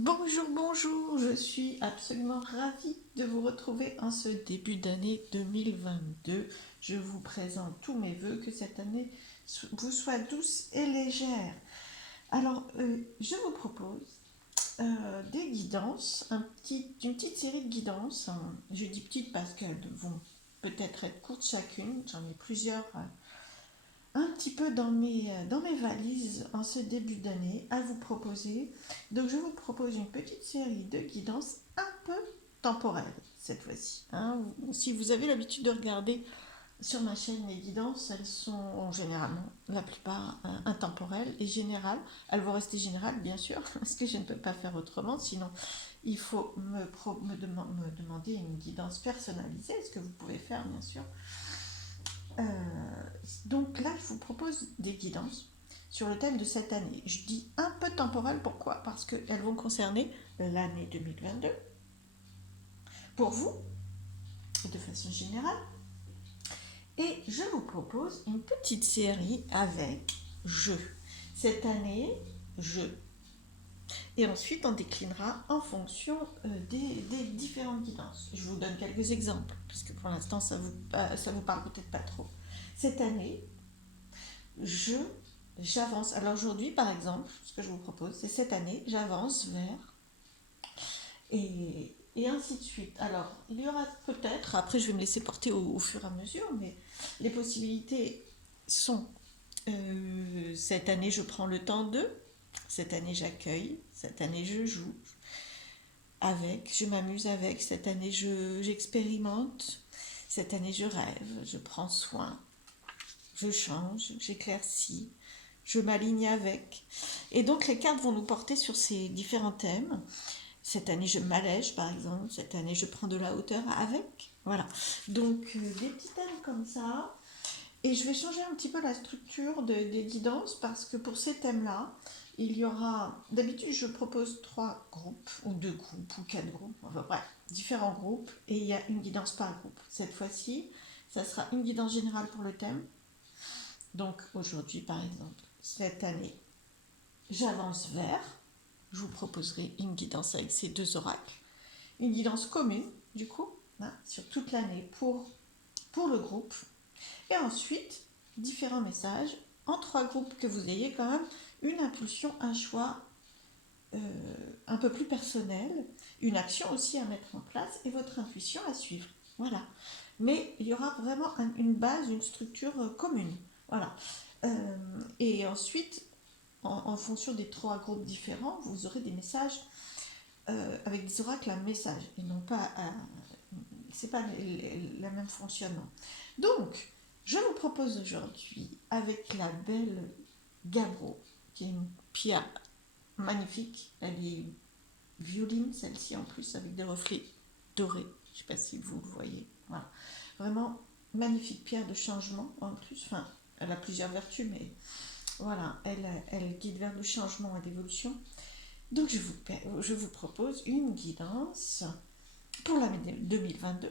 Bonjour, bonjour, je suis absolument ravie de vous retrouver en ce début d'année 2022. Je vous présente tous mes voeux, que cette année vous soit douce et légère. Alors, je vous propose des guidances, une petite série de guidances. Je dis petites parce qu'elles vont peut-être être courtes chacune, j'en ai plusieurs un petit peu dans mes valises en ce début d'année à vous proposer. Donc je vous propose une petite série de guidances un peu temporelles cette fois-ci. Hein. Si vous avez l'habitude de regarder sur ma chaîne les guidances, elles sont généralement, la plupart, intemporelles et générales. Elles vont rester générales bien sûr, parce que je ne peux pas faire autrement, sinon il faut me demander une guidance personnalisée, ce que vous pouvez faire bien sûr. Euh, donc là, je vous propose des guidances sur le thème de cette année. Je dis un peu temporel, pourquoi? Parce qu'elles vont concerner l'année 2022 pour vous, de façon générale. Et je vous propose une petite série avec je. Cette année, je. Et ensuite, on déclinera en fonction des différentes guidances. Je vous donne quelques exemples, parce que pour l'instant, ça vous parle peut-être pas trop. Cette année, je j'avance. Alors aujourd'hui, par exemple, ce que je vous propose, c'est cette année, j'avance vers et ainsi de suite. Alors, il y aura peut-être, après je vais me laisser porter au fur et à mesure, mais les possibilités sont cette année je prends le temps de, cette année j'accueille, cette année je joue avec, je m'amuse avec, cette année j'expérimente, cette année je rêve, je prends soin, je change, j'éclaircis, je m'aligne avec. Et donc les cartes vont nous porter sur ces différents thèmes. Cette année, je m'allège, par exemple. Cette année, je prends de la hauteur avec. Voilà. Donc, des petits thèmes comme ça. Et je vais changer un petit peu la structure des guidances parce que pour ces thèmes-là, il y aura. D'habitude, je propose 3 groupes, ou 2 groupes, ou 4 groupes. Enfin bref, différents groupes. Et il y a une guidance par groupe. Cette fois-ci, ça sera une guidance générale pour le thème. Donc, aujourd'hui, par exemple, cette année, j'avance vers. Je vous proposerai une guidance avec ces 2 oracles. Une guidance commune, du coup, hein, sur toute l'année pour le groupe. Et ensuite, différents messages en 3 groupes, que vous ayez quand même une impulsion, un choix euh, un peu plus personnel, une action aussi à mettre en place et votre intuition à suivre. Voilà. Mais il y aura vraiment une base, une structure commune. Voilà. Et ensuite, en fonction des 3 groupes différents, vous aurez des messages avec des oracles à message et non pas à. C'est pas le même fonctionnement. Donc, je vous propose aujourd'hui, avec la belle Gabbro, qui est une pierre magnifique, elle est violine celle-ci en plus, avec des reflets dorés, je ne sais pas si vous le voyez, voilà. Vraiment magnifique pierre de changement en plus, enfin, elle a plusieurs vertus, mais voilà, elle guide vers le changement et l'évolution. Donc je vous propose une guidance pour l'année 2022.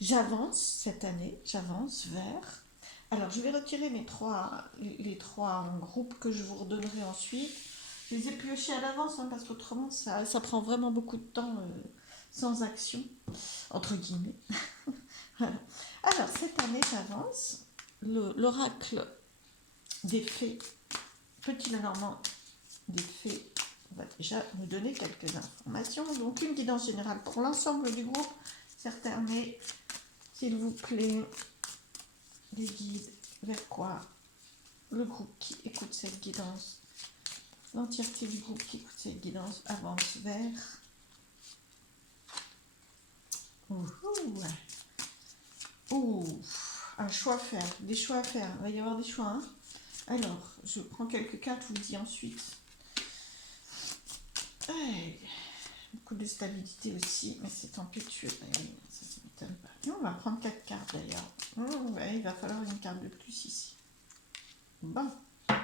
J'avance cette année, j'avance vers. Alors je vais retirer les 3 groupes que je vous redonnerai ensuite. Je les ai piochés à l'avance parce qu'autrement ça prend vraiment beaucoup de temps sans action, entre guillemets. Voilà. Alors cette année j'avance. L'oracle des fées, Petit Lenormand des fées, va déjà nous donner quelques informations. Donc une guidance générale pour l'ensemble du groupe. Certains, mais s'il vous plaît, les guides vers quoi? Le groupe qui écoute cette guidance, l'entièreté du groupe qui écoute cette guidance avance vers. Ouh, un choix à faire, des choix à faire. Il va y avoir des choix. Hein. Alors, je prends quelques cartes, je vous le dis ensuite. Hey, beaucoup de stabilité aussi, mais c'est tempétueux. Ça m'étonne pas. Et on va prendre 4 cartes d'ailleurs. Ouais, il va falloir une carte de plus ici. Bon. Alors,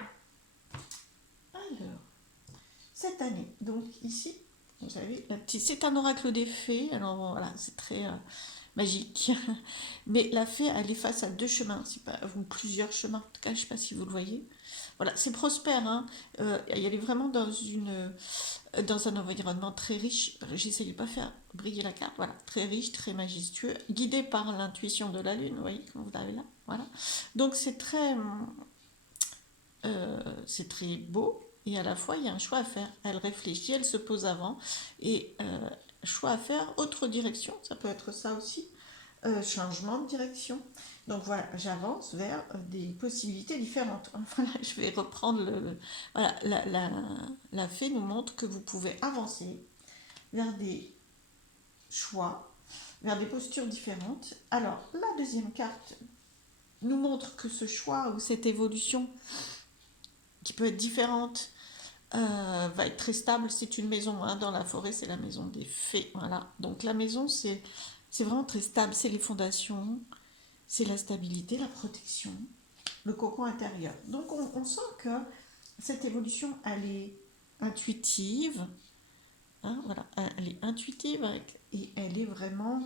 cette année, donc ici, vous savez, c'est un oracle des fées. Alors voilà, c'est très magique. Mais la fée, elle est face à deux chemins, c'est pas, ou plusieurs chemins, en tout cas, je ne sais pas si vous le voyez. Voilà, c'est prospère, hein. Elle est vraiment dans un environnement très riche. J'essaye de pas faire briller la carte, voilà, très riche, très majestueux, guidé par l'intuition de la lune, vous voyez, comme vous l'avez là, voilà. Donc c'est très beau, et à la fois il y a un choix à faire. Elle réfléchit, elle se pose avant, et choix à faire, autre direction, ça peut être ça aussi, changement de direction. Donc voilà, j'avance vers des possibilités différentes. Voilà, je vais reprendre voilà, la fée nous montre que vous pouvez avancer vers des choix, vers des postures différentes. Alors, la deuxième carte nous montre que ce choix ou cette évolution, qui peut être différente, va être très stable. C'est une maison, hein, dans la forêt, c'est la maison des fées. Voilà. Donc la maison, c'est vraiment très stable. C'est les fondations, c'est la stabilité, la protection, le cocon intérieur. Donc on sent que cette évolution, elle est intuitive. Hein, voilà, elle est intuitive et elle est vraiment,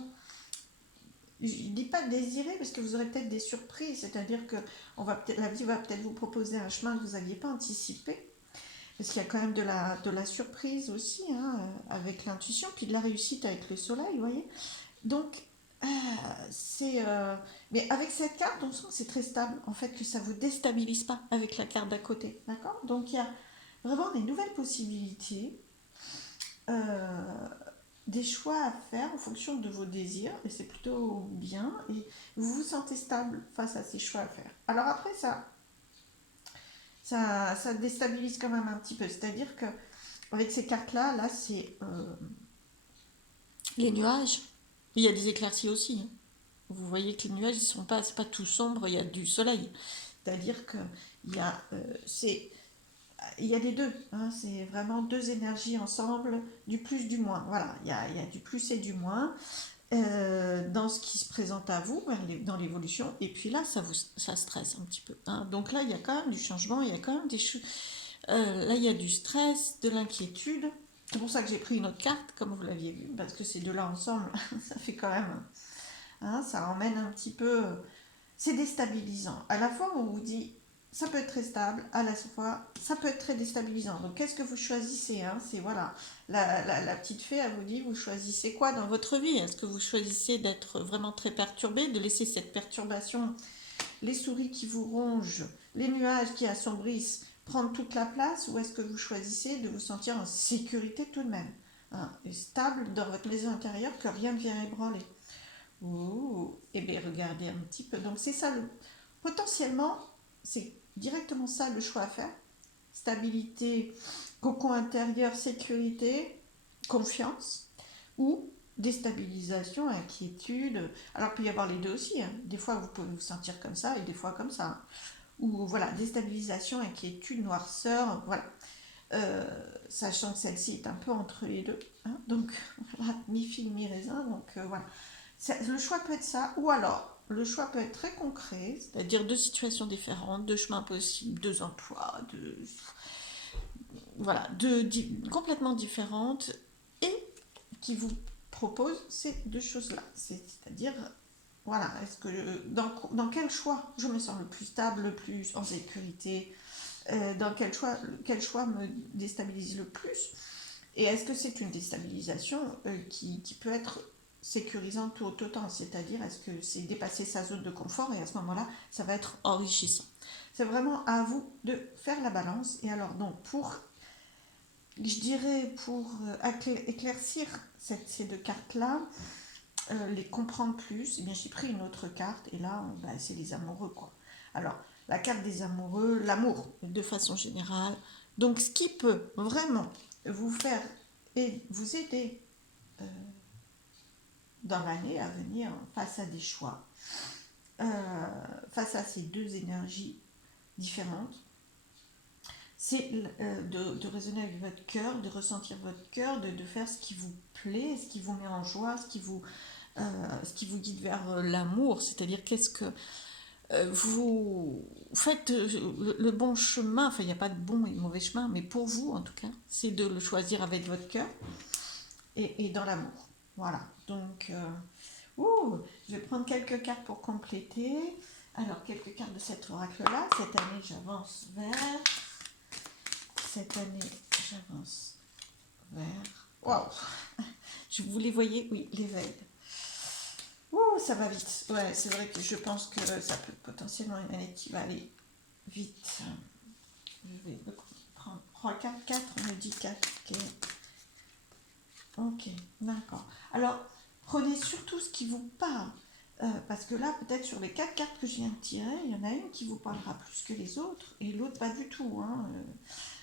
je ne dis pas désirée parce que vous aurez peut-être des surprises, c'est-à-dire que la vie va peut-être vous proposer un chemin que vous n'aviez pas anticipé. Parce qu'il y a quand même de la surprise aussi, hein, avec l'intuition, puis de la réussite avec le soleil, vous voyez. Donc, euh, c'est. Mais avec cette carte, on sent que c'est très stable, en fait, que ça ne vous déstabilise pas avec la carte d'à côté, d'accord. Donc, il y a vraiment des nouvelles possibilités, euh, des choix à faire en fonction de vos désirs, et c'est plutôt bien, et vous vous sentez stable face à ces choix à faire. Alors après, ça déstabilise quand même un petit peu, c'est-à-dire que avec ces cartes-là, là, c'est les nuages. Il y a des éclaircies aussi, hein. Vous voyez que les nuages, ils sont pas, c'est pas tout sombre, il y a du soleil. C'est-à-dire que il y a, il y a les deux, hein, c'est vraiment deux énergies ensemble, du plus, du moins. Voilà, il y a du plus et du moins dans ce qui se présente à vous, dans l'évolution. Et puis là, ça stresse un petit peu, hein. Donc là, il y a quand même du changement, il y a quand même des choses. Là, il y a du stress, de l'inquiétude. C'est pour ça que j'ai pris une autre carte, comme vous l'aviez vu, parce que ces deux-là ensemble, ça fait quand même, hein, ça emmène un petit peu. C'est déstabilisant. À la fois, on vous dit, ça peut être très stable, à la fois, ça peut être très déstabilisant. Donc, qu'est-ce que vous choisissez, hein? C'est voilà, la petite fée, elle vous dit, vous choisissez quoi dans votre vie? Est-ce que vous choisissez d'être vraiment très perturbé, de laisser cette perturbation, les souris qui vous rongent, les nuages qui assombrissent, prendre toute la place, ou est-ce que vous choisissez de vous sentir en sécurité tout de même, hein, et stable dans votre maison intérieure, que rien ne vient ébranler? Ouh, eh bien regardez un petit peu. Donc c'est ça, potentiellement, c'est directement ça le choix à faire. Stabilité, cocon intérieur, sécurité, confiance, ou déstabilisation, inquiétude. Alors il peut y avoir les deux aussi, hein. Des fois vous pouvez vous sentir comme ça et des fois comme ça, hein. Ou voilà, déstabilisation, inquiétude, noirceur, voilà. Sachant que celle-ci est un peu entre les deux, hein. Donc voilà, mi fil mi raisin, donc voilà. Le choix peut être ça, ou alors le choix peut être très concret, c'est-à-dire deux situations différentes, deux chemins possibles, deux emplois, voilà, complètement différentes, et qui vous proposent ces deux choses-là. C'est-à-dire, voilà, est-ce que dans quel choix je me sens le plus stable, le plus en sécurité, dans quel choix me déstabilise le plus, et est-ce que c'est une déstabilisation qui peut être sécurisante tout autant, c'est-à-dire est-ce que c'est dépasser sa zone de confort, et à ce moment-là, ça va être enrichissant. C'est vraiment à vous de faire la balance. Et alors donc je dirais pour éclaircir ces deux cartes-là, les comprendre plus, eh bien j'ai pris une autre carte et là c'est les amoureux, quoi. Alors la carte des amoureux, l'amour de façon générale. Donc ce qui peut vraiment vous faire et vous aider euh, dans l'année à venir face à des choix, euh, face à ces deux énergies différentes, c'est de raisonner avec votre cœur, de ressentir votre cœur, de faire ce qui vous plaît, ce qui vous met en joie, ce qui vous guide vers l'amour, c'est-à-dire qu'est-ce que vous faites le bon chemin, enfin il n'y a pas de bon et de mauvais chemin, mais pour vous en tout cas, c'est de le choisir avec votre cœur et dans l'amour. Voilà, donc Ouh, je vais prendre quelques cartes pour compléter. Alors, quelques cartes de cet oracle-là. Cette année, j'avance vers. Cette année, j'avance vers. Waouh! Vous les voyez? Oui, l'éveil. Ouh, ça va vite. Ouais, c'est vrai que je pense que ça peut potentiellement une année qui va aller vite. Je vais prendre 3, 4, 4. On me dit 4. Ok, ok, d'accord. Alors, prenez surtout ce qui vous parle. Parce que là, peut-être sur les 4 cartes que je viens de tirer, il y en a une qui vous parlera plus que les autres et l'autre pas du tout. Hein.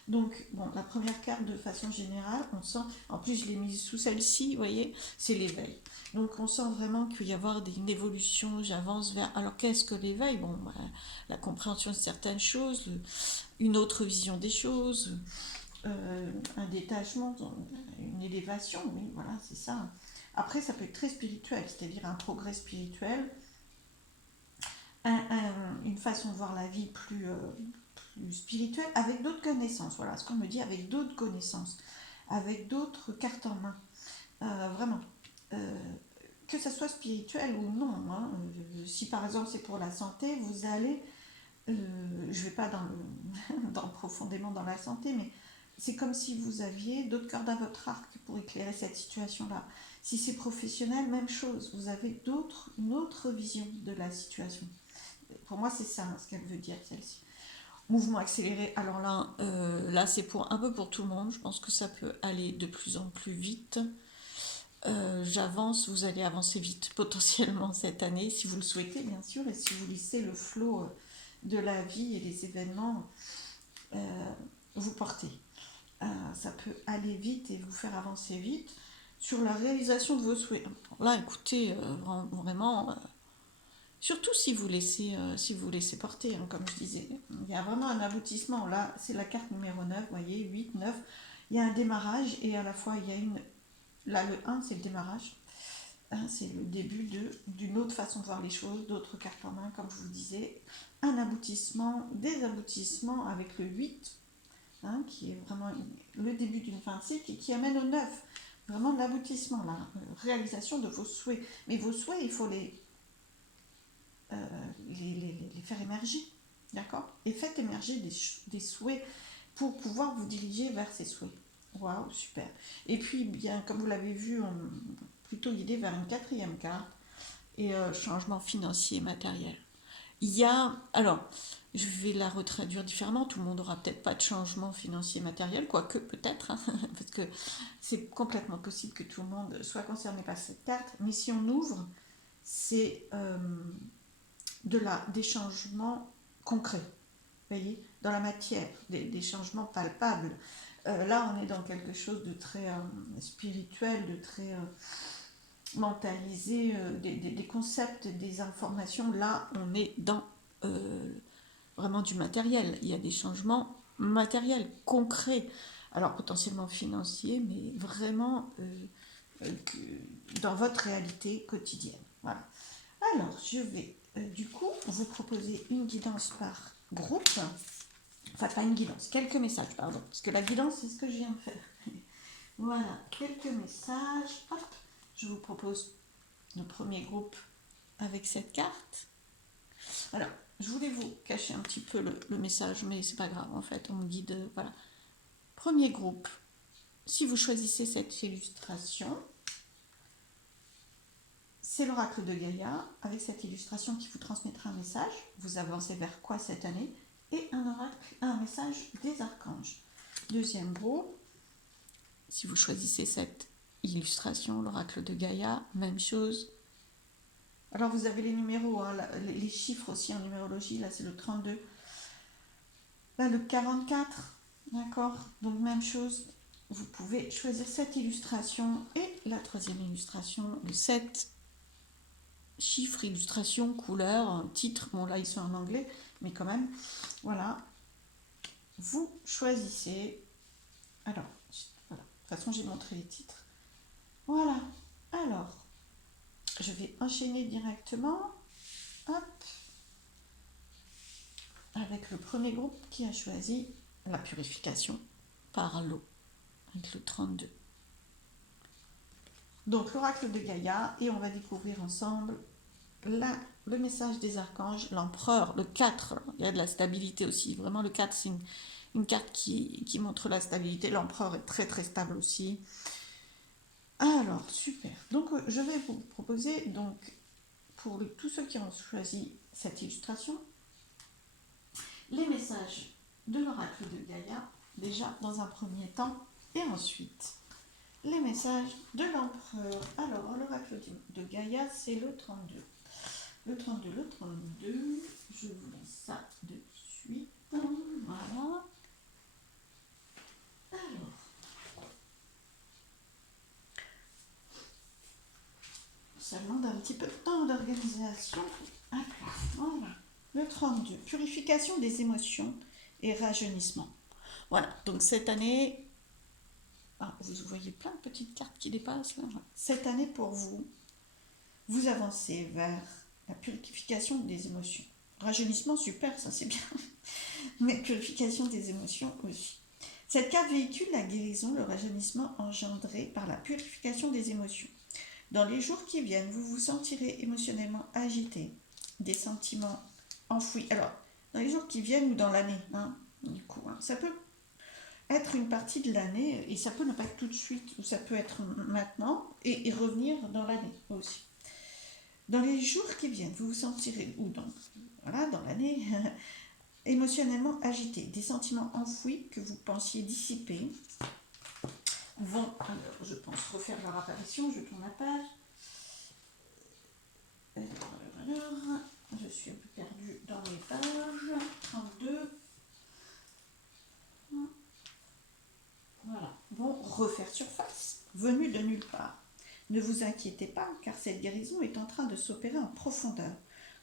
Donc, bon, la première carte, de façon générale, on sent, en plus je l'ai mise sous celle-ci, vous voyez, c'est l'éveil. Donc, on sent vraiment qu'il va y avoir une évolution, j'avance vers... Alors, qu'est-ce que l'éveil? Bon, bah, la compréhension de certaines choses, une autre vision des choses, un détachement, une élévation, oui, voilà, c'est ça. Après, ça peut être très spirituel, c'est-à-dire un progrès spirituel, une façon de voir la vie plus spirituelle, avec d'autres connaissances. Voilà ce qu'on me dit, avec d'autres connaissances, avec d'autres cartes en main. Vraiment. Euh, que ça soit spirituel ou non. Hein. Si par exemple c'est pour la santé, vous allez. Je ne vais pas profondément dans la santé, mais c'est comme si vous aviez d'autres cordes à votre arc pour éclairer cette situation-là. Si c'est professionnel, même chose. Vous avez une autre vision de la situation. Pour moi, c'est ça ce qu'elle veut dire, celle-ci. Mouvement accéléré, alors là c'est pour un peu pour tout le monde. Je pense que ça peut aller de plus en plus vite. J'avance, vous allez avancer vite potentiellement cette année, si vous le souhaitez, bien sûr, et si vous laissez le flot de la vie et les événements vous porter. Ça peut aller vite et vous faire avancer vite sur la réalisation de vos souhaits. Là, écoutez, vraiment, surtout si vous laissez porter, hein, comme je disais. Il y a vraiment un aboutissement. Là, c'est la carte numéro 9, vous voyez, 8, 9. Il y a un démarrage et à la fois, il y a une... Là, le 1, c'est le démarrage. C'est le début d'une autre façon de voir les choses, d'autres cartes en main, comme je vous disais. Un aboutissement, des aboutissements avec le 8, hein, qui est vraiment le début d'une fin de cycle et qui amène au 9. Vraiment de l'aboutissement, la réalisation de vos souhaits. Mais vos souhaits, il faut les faire émerger, d'accord? Et faites émerger des souhaits pour pouvoir vous diriger vers ces souhaits. Waouh, super. Et puis, bien, comme vous l'avez vu, on plutôt guidé vers une quatrième carte et changement financier et matériel. Il y a, alors, je vais la retraduire différemment, tout le monde n'aura peut-être pas de changement financier et matériel, quoique peut-être, hein, parce que c'est complètement possible que tout le monde soit concerné par cette carte, mais si on ouvre, c'est des changements concrets, vous voyez, dans la matière, des changements palpables. Là, on est dans quelque chose de très spirituel, de très mentalisé, des concepts, des informations. Là, on est dans vraiment du matériel. Il y a des changements matériels, concrets. Alors, potentiellement financiers, mais vraiment dans votre réalité quotidienne. Voilà. Alors, je vais du coup vous proposer une guidance par groupe. Enfin, pas une guidance, quelques messages, pardon. Parce que la guidance, c'est ce que je viens de faire. Voilà, quelques messages. Hop, je vous propose le premier groupe avec cette carte. Alors, je voulais vous cacher un petit peu le message, mais c'est pas grave, en fait, on me guide. Voilà. Premier groupe, si vous choisissez cette illustration, c'est l'oracle de Gaïa, avec cette illustration qui vous transmettra un message. Vous avancez vers quoi cette année? Et un message des archanges. Deuxième groupe, si vous choisissez cette illustration, l'oracle de Gaïa, même chose. Alors vous avez les numéros, hein, les chiffres aussi en numérologie, là c'est le 32. Là le 44, d'accord? Donc même chose, vous pouvez choisir cette illustration et la troisième illustration, le 7 chiffres, illustration, couleur, titre, bon là ils sont en anglais, mais quand même, voilà. Vous choisissez, alors, voilà, de toute façon j'ai montré les titres. Voilà, alors, je vais enchaîner directement, hop, avec le premier groupe qui a choisi la purification par l'eau, avec le 32. Donc l'oracle de Gaïa, et on va découvrir ensemble le message des archanges, l'empereur, le 4, il y a de la stabilité aussi. Vraiment, le 4, c'est une carte qui montre la stabilité. L'empereur est très très stable aussi. Alors, super. Donc, je vais vous proposer, donc, pour tous ceux qui ont choisi cette illustration, les messages de l'oracle de Gaïa, déjà dans un premier temps, et ensuite les messages de l'empereur. Alors, l'oracle de Gaïa, c'est le 32. Le 32, je vous laisse ça de suite. Voilà. Alors, ça demande un petit peu de temps d'organisation. Voilà. Le 32, purification des émotions et rajeunissement. Voilà, donc cette année, vous voyez plein de petites cartes qui dépassent là. Cette année pour vous, vous avancez vers la purification des émotions. Rajeunissement, super, ça c'est bien. Mais purification des émotions aussi. Cette carte véhicule la guérison, le rajeunissement engendré par la purification des émotions. Dans les jours qui viennent, vous vous sentirez émotionnellement agité, des sentiments enfouis. Alors, dans les jours qui viennent ou dans l'année, du coup, ça peut être une partie de l'année et ça peut ne pas être tout de suite ou ça peut être maintenant et revenir dans l'année aussi. Dans les jours qui viennent, vous vous sentirez, ou dans l'année, émotionnellement agité, des sentiments enfouis que vous pensiez dissiper vont, alors je pense, refaire leur apparition. Je tourne la page. Alors, je suis un peu perdue dans les pages. 32. Voilà, vont refaire surface, venus de nulle part. Ne vous inquiétez pas, car cette guérison est en train de s'opérer en profondeur.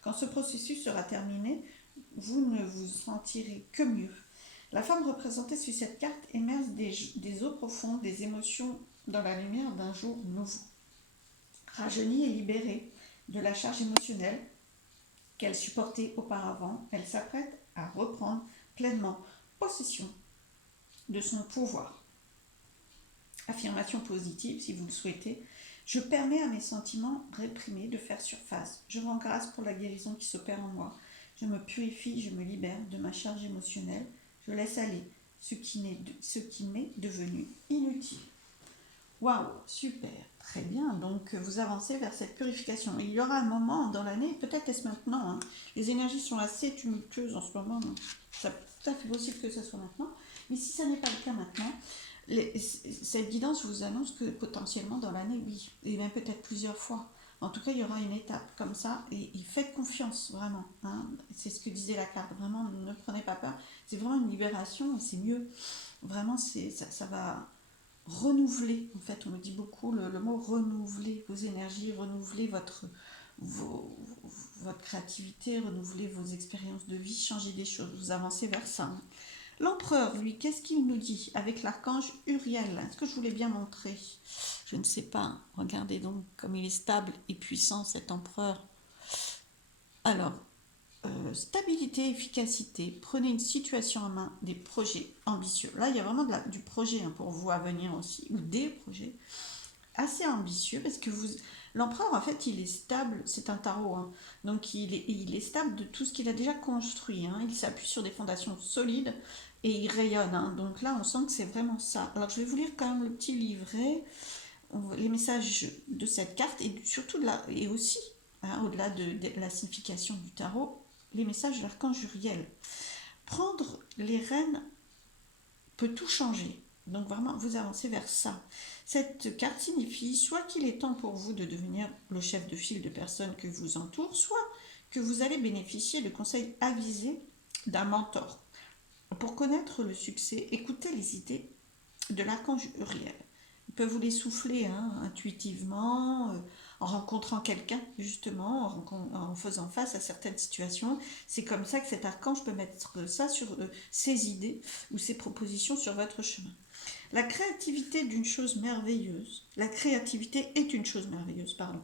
Quand ce processus sera terminé, vous ne vous sentirez que mieux. La femme représentée sur cette carte émerge des eaux profondes, des émotions dans la lumière d'un jour nouveau. Rajeunie et libérée de la charge émotionnelle qu'elle supportait auparavant, elle s'apprête à reprendre pleinement possession de son pouvoir. Affirmation positive, si vous le souhaitez. Je permets à mes sentiments réprimés de faire surface. Je rends grâce pour la guérison qui s'opère en moi. Je me purifie, je me libère de ma charge émotionnelle. Je laisse aller ce qui m'est devenu inutile. Waouh, super, très bien. Donc, vous avancez vers cette purification. Il y aura un moment dans l'année, peut-être est-ce maintenant, les énergies sont assez tumultueuses en ce moment. C'est tout à fait possible que ce soit maintenant. Mais si ça n'est pas le cas maintenant, cette guidance vous annonce que potentiellement dans l'année, oui, et même peut-être plusieurs fois. En tout cas, il y aura une étape comme ça, et faites confiance, vraiment. C'est ce que disait la carte, vraiment, ne prenez pas peur. C'est vraiment une libération, et c'est mieux. Vraiment, ça va renouveler, en fait, on me dit beaucoup le mot renouveler vos énergies, renouveler votre créativité, renouveler vos expériences de vie, changer des choses, vous avancez vers ça. L'empereur, lui, qu'est-ce qu'il nous dit avec l'archange Uriel? Est-ce que je vous l'ai bien montré? Je ne sais pas. Regardez donc comme il est stable et puissant, cet empereur. Alors, stabilité, efficacité. Prenez une situation en main, des projets ambitieux. Là, il y a vraiment du projet pour vous à venir aussi, ou des projets assez ambitieux, parce que l'empereur, en fait, il est stable, c'est un tarot, donc il est stable de tout ce qu'il a déjà construit, il s'appuie sur des fondations solides, et il rayonne, donc là, on sent que c'est vraiment ça. Alors, je vais vous lire quand même le petit livret, les messages de cette carte, et surtout, et aussi, au-delà de la signification du tarot, les messages de l'archange Uriel. Prendre les rênes peut tout changer. Donc vraiment, vous avancez vers ça. Cette carte signifie soit qu'il est temps pour vous de devenir le chef de file de personnes que vous entourent, soit que vous allez bénéficier de conseils avisés d'un mentor. Pour connaître le succès, écoutez les idées de l'archange Uriel. Il peut vous les souffler intuitivement, en rencontrant quelqu'un, justement, en faisant face à certaines situations. C'est comme ça que cet archange peut mettre ça sur ses idées ou ses propositions sur votre chemin. La créativité est une chose merveilleuse. La créativité est une chose merveilleuse, pardon.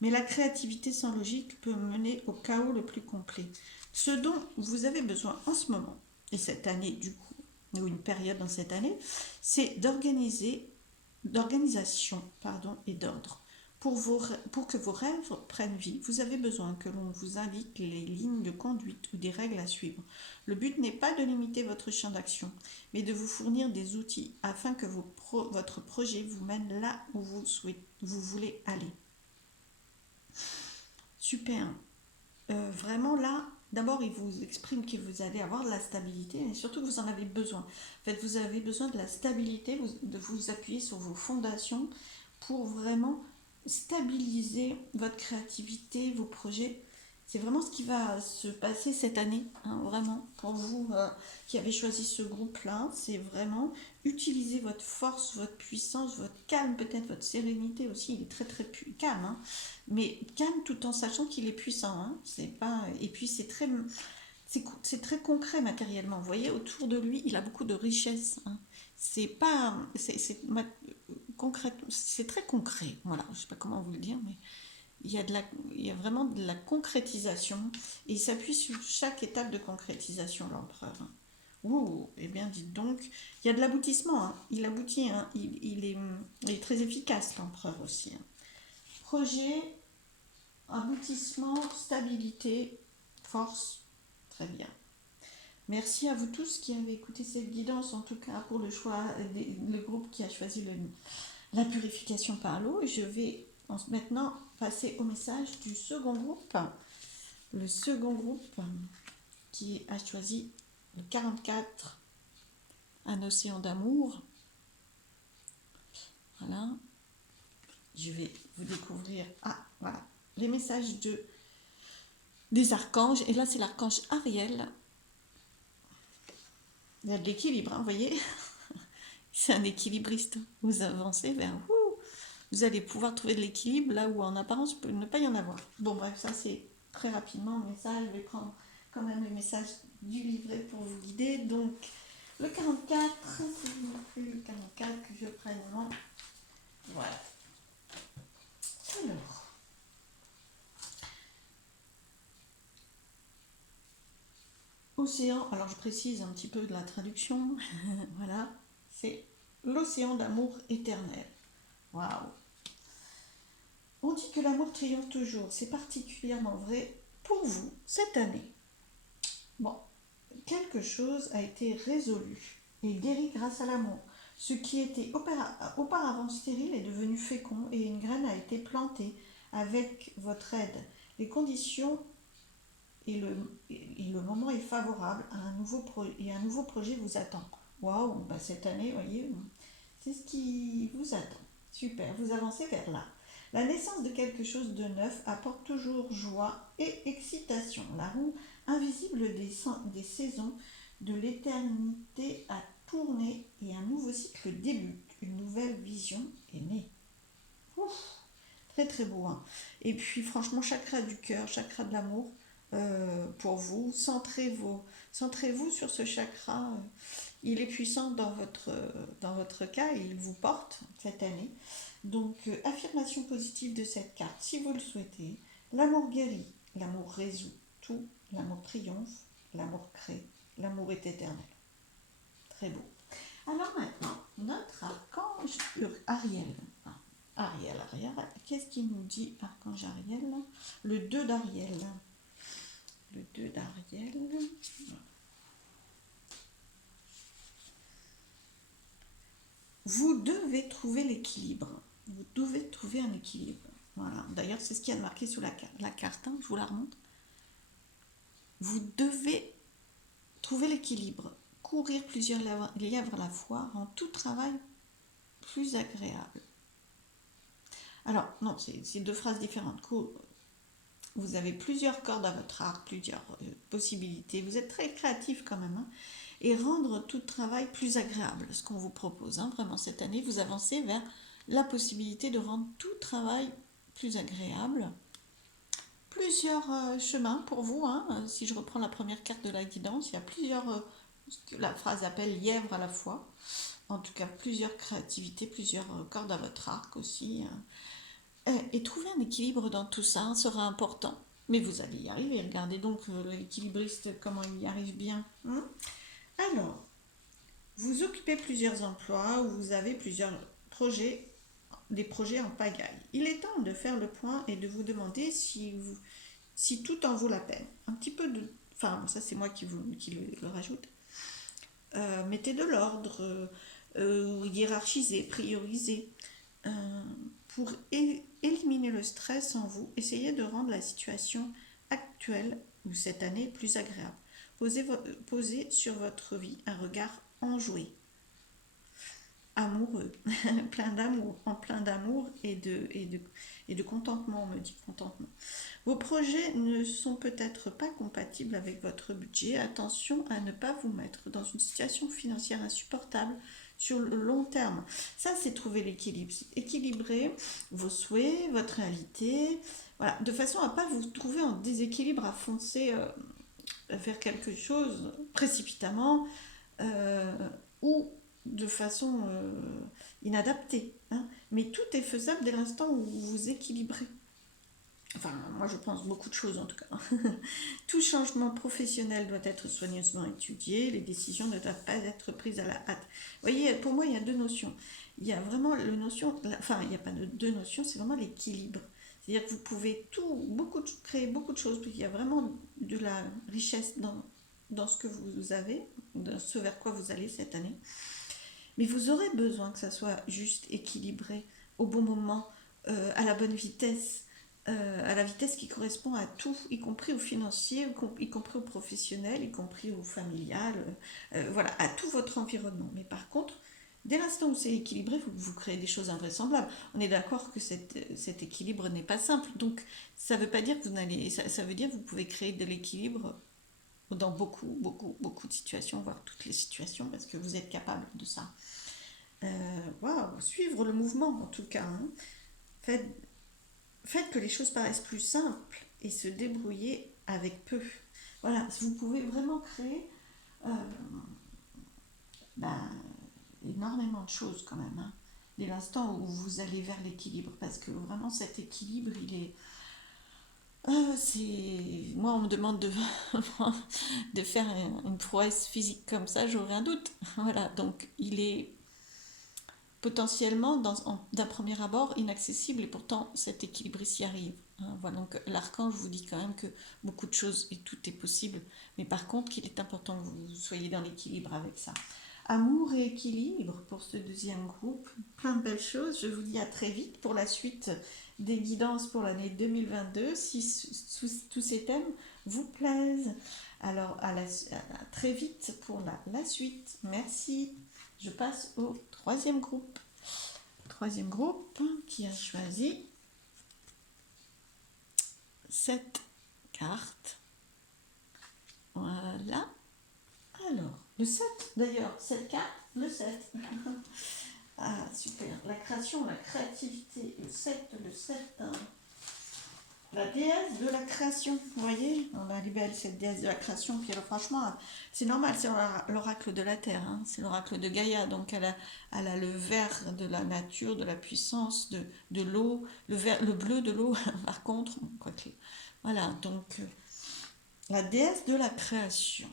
Mais la créativité sans logique peut mener au chaos le plus complet. Ce dont vous avez besoin en ce moment, et cette année du coup, ou une période dans cette année, c'est d'organiser d'organisation, pardon, et d'ordre. Pour que vos rêves prennent vie, vous avez besoin que l'on vous indique les lignes de conduite ou des règles à suivre. Le but n'est pas de limiter votre champ d'action, mais de vous fournir des outils afin que votre projet vous mène là où vous voulez aller. Super. Vraiment là, d'abord il vous exprime que vous allez avoir de la stabilité, et surtout que vous en avez besoin. En fait, vous avez besoin de la stabilité, de vous appuyer sur vos fondations pour vraiment stabiliser votre créativité, vos projets. C'est vraiment ce qui va se passer cette année, hein, vraiment, pour vous qui avez choisi ce groupe-là. C'est vraiment utiliser votre force, votre puissance, votre calme, peut-être votre sérénité aussi. Il est très très calme, hein, mais calme tout en sachant qu'il est puissant. Hein. C'est pas... Et puis c'est très concret matériellement. Vous voyez, autour de lui, il a beaucoup de richesse. Hein. C'est pas... C'est très concret. Voilà, je sais pas comment vous le dire, mais il y a vraiment de la concrétisation et il s'appuie sur chaque étape de concrétisation, l'empereur. Ouh, eh bien, dites donc, il y a de l'aboutissement. Hein. Il aboutit. Hein. Il est très efficace, l'empereur aussi. Hein. Projet, aboutissement, stabilité, force. Très bien. Merci à vous tous qui avez écouté cette guidance, en tout cas pour le choix, le groupe qui a choisi la purification par l'eau. Et je vais maintenant passer au message du second groupe. Le second groupe qui a choisi le 44, un océan d'amour. Voilà. Je vais vous découvrir. Ah, voilà. Les messages des archanges. Et là, c'est l'archange Ariel. Il y a de l'équilibre, hein, vous voyez. C'est un équilibriste. Vous avancez vers vous. Vous allez pouvoir trouver de l'équilibre là où en apparence il peut ne pas y en avoir. Bon bref, ça c'est très rapidement le message. Je vais prendre quand même le message du livret pour vous guider. Donc le 44, s'il vous plaît, le 44 que je prenne moi. Voilà. Alors. Océan, alors je précise un petit peu de la traduction. Voilà, c'est l'océan d'amour éternel. Waouh! On dit que l'amour triomphe toujours. C'est particulièrement vrai pour vous cette année. Bon, quelque chose a été résolu et guéri grâce à l'amour. Ce qui était auparavant stérile est devenu fécond et une graine a été plantée avec votre aide. Les conditions et le moment est favorable à un nouveau projet vous attend. Waouh, bah cette année, voyez, c'est ce qui vous attend. Super, vous avancez vers là. La naissance de quelque chose de neuf apporte toujours joie et excitation. La roue invisible des saisons de l'éternité a tourné et un nouveau cycle débute. Une nouvelle vision est née. Ouf, très très beau. Hein. Et puis franchement, chakra du cœur, chakra de l'amour, pour vous, centrez-vous sur ce chakra. Il est puissant dans votre cas et il vous porte cette année. Donc, affirmation positive de cette carte, si vous le souhaitez. L'amour guérit, l'amour résout tout, l'amour triomphe, l'amour crée, l'amour est éternel. Très beau. Alors maintenant, notre archange Ariel. Ariel, qu'est-ce qu'il nous dit, archange Ariel? Le 2 d'Ariel. Le 2 d'Ariel. Vous devez trouver l'équilibre. Vous devez trouver un équilibre. Voilà. D'ailleurs, c'est ce qu'il y a marqué sur la carte. Hein. Je vous la remonte. Vous devez trouver l'équilibre. Courir plusieurs lièvres à la fois rend tout travail plus agréable. Alors, non, c'est deux phrases différentes. Vous avez plusieurs cordes à votre arc, plusieurs possibilités. Vous êtes très créatif quand même. Hein. Et rendre tout travail plus agréable, ce qu'on vous propose. Hein. Vraiment, cette année, vous avancez vers la possibilité de rendre tout travail plus agréable. Plusieurs chemins pour vous. Hein. Si je reprends la première carte de la guidance, il y a plusieurs, ce que la phrase appelle lièvres à la fois. En tout cas, plusieurs créativités, plusieurs cordes à votre arc aussi. Et trouver un équilibre dans tout ça sera important. Mais vous allez y arriver. Regardez donc l'équilibriste, comment il y arrive bien. Hein. Alors, vous occupez plusieurs emplois ou vous avez plusieurs des projets en pagaille. Il est temps de faire le point et de vous demander si tout en vaut la peine. Un petit peu de... Enfin, ça c'est moi qui le rajoute. Mettez de l'ordre, hiérarchisez, priorisez. Pour éliminer le stress en vous, essayez de rendre la situation actuelle ou cette année plus agréable. Posez sur votre vie un regard enjoué, amoureux, plein d'amour et de contentement, on me dit contentement. Vos projets ne sont peut-être pas compatibles avec votre budget. Attention à ne pas vous mettre dans une situation financière insupportable sur le long terme. Ça, c'est trouver l'équilibre. Équilibrer vos souhaits, votre réalité, voilà, de façon à ne pas vous trouver en déséquilibre, à foncer vers quelque chose précipitamment ou de façon inadaptée. Hein. Mais tout est faisable dès l'instant où vous vous équilibrez. Enfin, moi je pense beaucoup de choses en tout cas. Tout changement professionnel doit être soigneusement étudié, les décisions ne doivent pas être prises à la hâte. Vous voyez, pour moi il y a deux notions. Il y a vraiment la notion, enfin il n'y a pas de deux notions, c'est vraiment l'équilibre. C'est-à-dire que vous pouvez créer beaucoup de choses, il y a vraiment de la richesse dans ce que vous avez, dans ce vers quoi vous allez cette année. Mais vous aurez besoin que ça soit juste, équilibré, au bon moment, à la bonne vitesse, à la vitesse qui correspond à tout, y compris au financier, y compris au professionnel, y compris au familial, voilà, à tout votre environnement. Mais par contre, dès l'instant où c'est équilibré, vous créez des choses invraisemblables. On est d'accord que cet équilibre n'est pas simple, donc ça ne veut pas dire que ça veut dire que vous pouvez créer de l'équilibre dans beaucoup de situations, voire toutes les situations, parce que vous êtes capable de ça. Suivre le mouvement en tout cas. Hein. Faites, faites que les choses paraissent plus simples et se débrouiller avec peu. Voilà, vous pouvez vraiment créer euh, ben, énormément de choses quand même. Hein, dès l'instant où vous allez vers l'équilibre, parce que vraiment cet équilibre, il est... Moi, on me demande de faire une prouesse physique comme ça, j'aurais un doute. Voilà, donc il est potentiellement, d'un premier abord, inaccessible, et pourtant cet équilibre s'y arrive. Hein, voilà, donc l'archange vous dit quand même que beaucoup de choses et tout est possible, mais par contre qu'il est important que vous soyez dans l'équilibre avec ça. Amour et équilibre pour ce deuxième groupe, plein de belles choses. Je vous dis à très vite pour la suite des guidances pour l'année 2022, si tous ces thèmes vous plaisent. Alors à très vite pour la suite. Merci. Je passe au troisième groupe. Troisième groupe qui a choisi cette carte. Voilà. Alors, le 7 d'ailleurs, cette carte, le 7. Ah, super. La création, la créativité, le 7, hein. La déesse de la création, vous voyez, elle est belle cette déesse de la création. Puis alors, franchement, c'est normal, c'est l'oracle de la terre, hein, c'est l'oracle de Gaïa. Donc elle a le vert de la nature, de la puissance, de l'eau, le bleu de l'eau. Par contre, quoique, voilà. Donc la déesse de la création,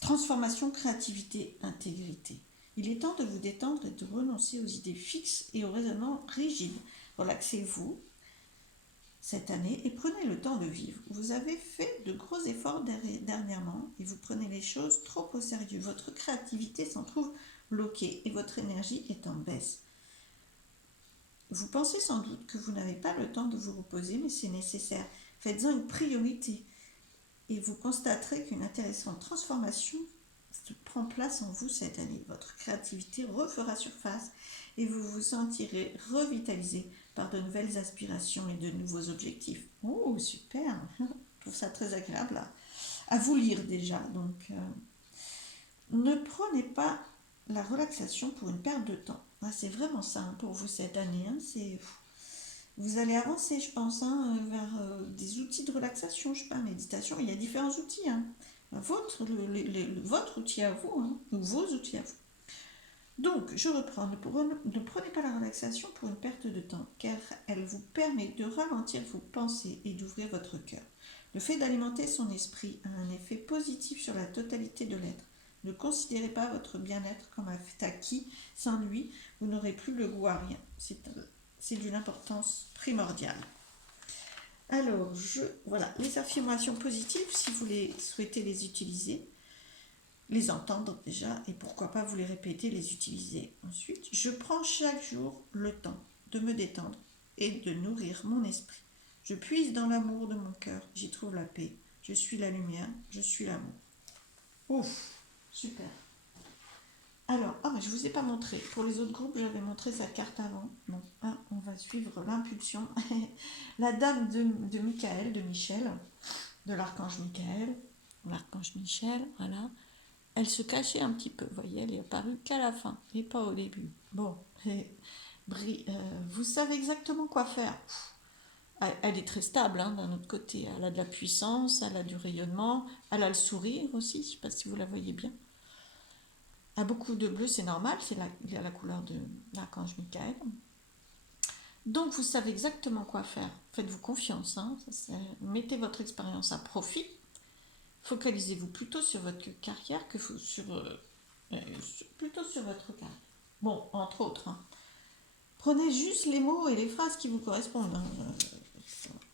transformation, créativité, intégrité. Il est temps de vous détendre et de renoncer aux idées fixes et aux raisonnements rigides. Relaxez-vous cette année et prenez le temps de vivre. Vous avez fait de gros efforts dernièrement et vous prenez les choses trop au sérieux. Votre créativité s'en trouve bloquée et votre énergie est en baisse. Vous pensez sans doute que vous n'avez pas le temps de vous reposer, mais c'est nécessaire. Faites-en une priorité et vous constaterez qu'une intéressante transformation prend place en vous cette année. Votre créativité refera surface et vous vous sentirez revitalisé par de nouvelles aspirations et de nouveaux objectifs. Oh, super! Je trouve ça très agréable à vous lire déjà. Donc, ne prenez pas la relaxation pour une perte de temps. Ah, c'est vraiment ça hein, pour vous cette année. Hein, vous allez avancer, je pense, hein, vers des outils de relaxation, je sais pas, méditation. Il y a différents outils. Hein. Votre outil à vous, hein, ou vos outils à vous. Donc, je reprends, ne prenez pas la relaxation pour une perte de temps, car elle vous permet de ralentir vos pensées et d'ouvrir votre cœur. Le fait d'alimenter son esprit a un effet positif sur la totalité de l'être. Ne considérez pas votre bien-être comme un fait acquis. Sans lui, vous n'aurez plus le goût à rien. C'est d'une importance primordiale. Alors, voilà, les affirmations positives, si vous souhaitez les utiliser, les entendre déjà, et pourquoi pas vous les répéter, les utiliser ensuite. Je prends chaque jour le temps de me détendre et de nourrir mon esprit. Je puise dans l'amour de mon cœur, j'y trouve la paix. Je suis la lumière, je suis l'amour. Ouf, super. Alors, mais je ne vous ai pas montré. Pour les autres groupes, j'avais montré cette carte avant. Bon, on va suivre l'impulsion. La dame de Michael, de Michel, de l'archange Michael. L'archange Michel, voilà. Elle se cachait un petit peu, vous voyez, elle est apparue qu'à la fin, et pas au début. Bon, vous savez exactement quoi faire. Elle est très stable, hein, d'un autre côté. Elle a de la puissance, elle a du rayonnement, elle a le sourire aussi, je ne sais pas si vous la voyez bien. Elle a beaucoup de bleu, c'est normal, c'est la couleur de l'archange Michael. Donc vous savez exactement quoi faire. Faites-vous confiance, hein, mettez votre expérience à profit. Focalisez-vous plutôt sur votre carrière que plutôt sur votre carrière. Bon, entre autres. Hein. Prenez juste les mots et les phrases qui vous correspondent. Hein.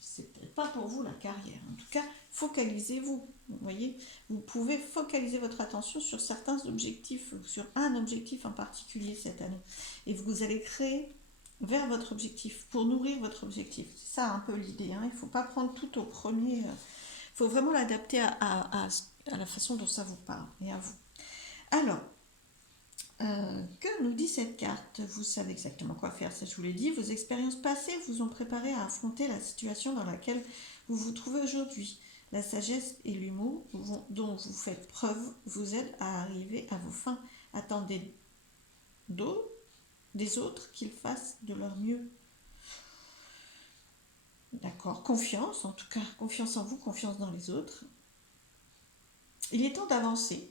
C'est peut-être pas pour vous la carrière. En tout cas, focalisez-vous. Vous voyez, vous pouvez focaliser votre attention sur certains objectifs, sur un objectif en particulier cette année. Et vous allez créer vers votre objectif, pour nourrir votre objectif. C'est ça un peu l'idée. Hein. Il ne faut pas prendre tout au premier. Il faut vraiment l'adapter à la façon dont ça vous parle et à vous. Alors, que nous dit cette carte? Vous savez exactement quoi faire, ça je vous l'ai dit. Vos expériences passées vous ont préparé à affronter la situation dans laquelle vous vous trouvez aujourd'hui. La sagesse et l'humour dont vous faites preuve vous aident à arriver à vos fins. Attendez des autres qu'ils fassent de leur mieux. D'accord, confiance, en tout cas, confiance en vous, confiance dans les autres. Il est temps d'avancer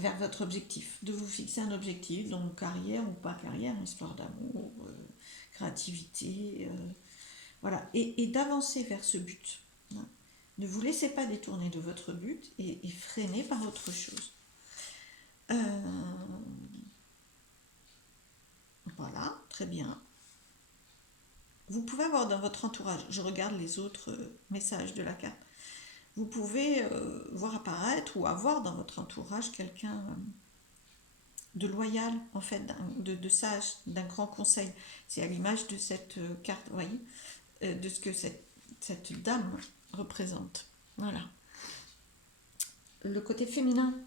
vers votre objectif, de vous fixer un objectif, donc carrière ou pas carrière, histoire d'amour, créativité, voilà, et d'avancer vers ce but. Ne vous laissez pas détourner de votre but et freiner par autre chose. Voilà, très bien. Vous pouvez avoir dans votre entourage, je regarde les autres messages de la carte, vous pouvez voir apparaître ou avoir dans votre entourage quelqu'un de loyal, en fait, de sage, d'un grand conseil. C'est à l'image de cette carte, vous voyez, de ce que cette dame représente. Voilà. Le côté féminin,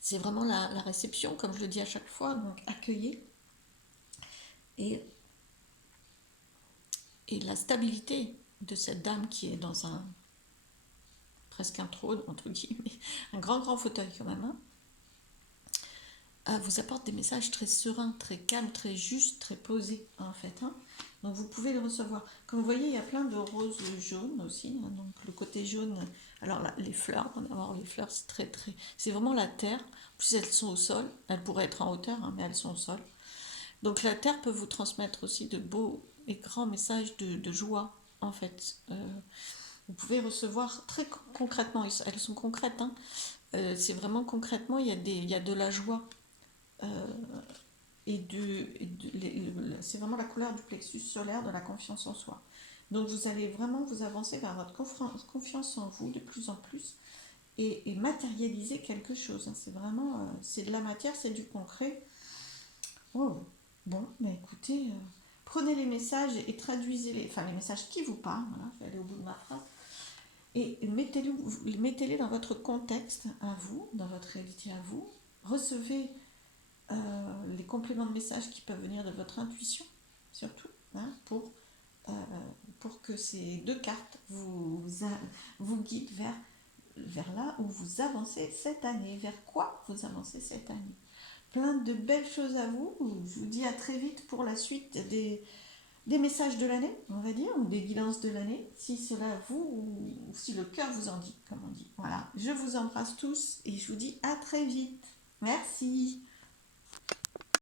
c'est vraiment la réception, comme je le dis à chaque fois, donc accueillir. Et la stabilité de cette dame qui est dans presque un trône, entre guillemets, un grand fauteuil quand même, hein, vous apporte des messages très sereins, très calmes, très justes, très posés, en fait. Hein. Donc vous pouvez les recevoir. Comme vous voyez, il y a plein de roses jaunes aussi. Hein. Donc le côté jaune, alors là, les fleurs, les fleurs, c'est vraiment la terre. En plus, elles sont au sol. Elles pourraient être en hauteur, hein, mais elles sont au sol. Donc la terre peut vous transmettre aussi de beaux et grands messages de joie, en fait. Vous pouvez recevoir très concrètement, elles sont concrètes, hein. C'est vraiment concrètement, il y a de la joie. C'est vraiment la couleur du plexus solaire de la confiance en soi. Donc vous allez vraiment vous avancer vers votre confiance en vous de plus en plus et matérialiser quelque chose. Hein. C'est vraiment, c'est de la matière, c'est du concret. Oh, bon, écoutez, prenez les messages et traduisez-les, enfin les messages qui vous parlent, voilà, je vais aller au bout de ma phrase, et mettez-les dans votre contexte à vous, dans votre réalité à vous. Recevez les compléments de messages qui peuvent venir de votre intuition, surtout, hein, pour que ces deux cartes vous guident vers là où vous avancez cette année, vers quoi vous avancez cette année. Plein de belles choses à vous. Je vous dis à très vite pour la suite des messages de l'année, on va dire, ou des guidances de l'année, si cela ou si le cœur vous en dit, comme on dit. Voilà, je vous embrasse tous et je vous dis à très vite. Merci.